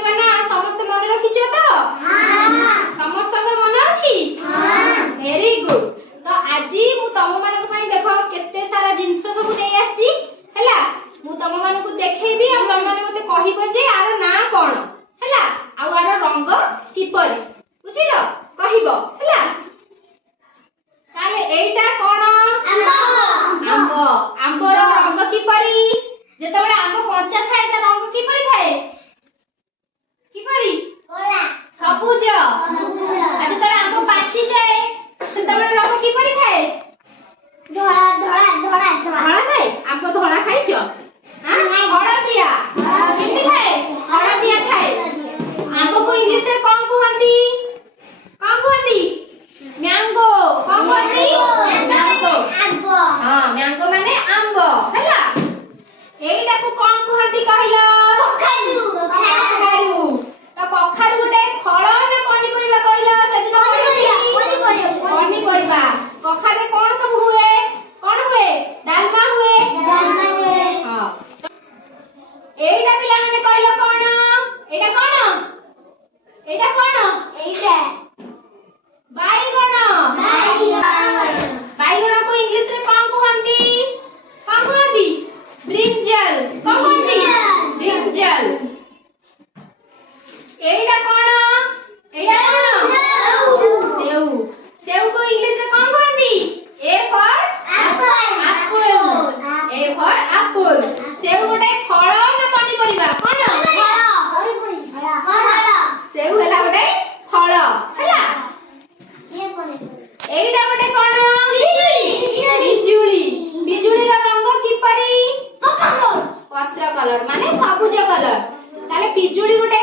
करिबा ना समस्त मन रखिछो तो समस्त को मन अछि वेरी गुड। तो आजी मु तम मानक पई देखो केते सारा जिंस सब नै आसी हैला मु तम मानक देखैबी आ तम माने मते कहिबो जे आर ना कोन हैला आ आर रंग किपरि बुझिलो कहिबो हैला। ताले एटा कोन आंबो आंबो रो रंग किपरि जेतबेला आंबो कच्चा थाए त रंग किपरि थाए किपरि कोला सबुज आ जेतबेला आंबो पाची जाए तेतबेला रंग किपरि थाए धळा धळा धळा धळा थाए आंबो धळा खाइछो हां हळदिया केमति थाए हळदिया थाए। आंबो को इंग्लिश रे कोन कहंती मैंगो कोन कहंती मैंगो आंबो हां मैंगो माने आंबो हैला। एइटा को कोन कहंती कहिलो कखारु कखारु। तो कखारु गुटे फल ना पनिपरिबा कहिलो सेति पनिपरिबा कखारे कोन सब हुए डालमा हुए हां। एइटा पिला माने कहिलो कोन एइटा बाईगण बाईगण को इंग्लिश रे कोन कहंती ब्रिंजल कोन कहंती ब्रिंजल। एइटा कोन सेव सेव को इंग्लिश रे कोन कहंती ए फॉर एप्पल सेव गोटे फल ना पनिपरिबा कोन सेव हैला गोटे फल हैला। एइटा गोटे कोन बिजुली बिजुली रो रंग किपरि पत्र कलर माने सबुज कलर। ताले बिजुली गोटे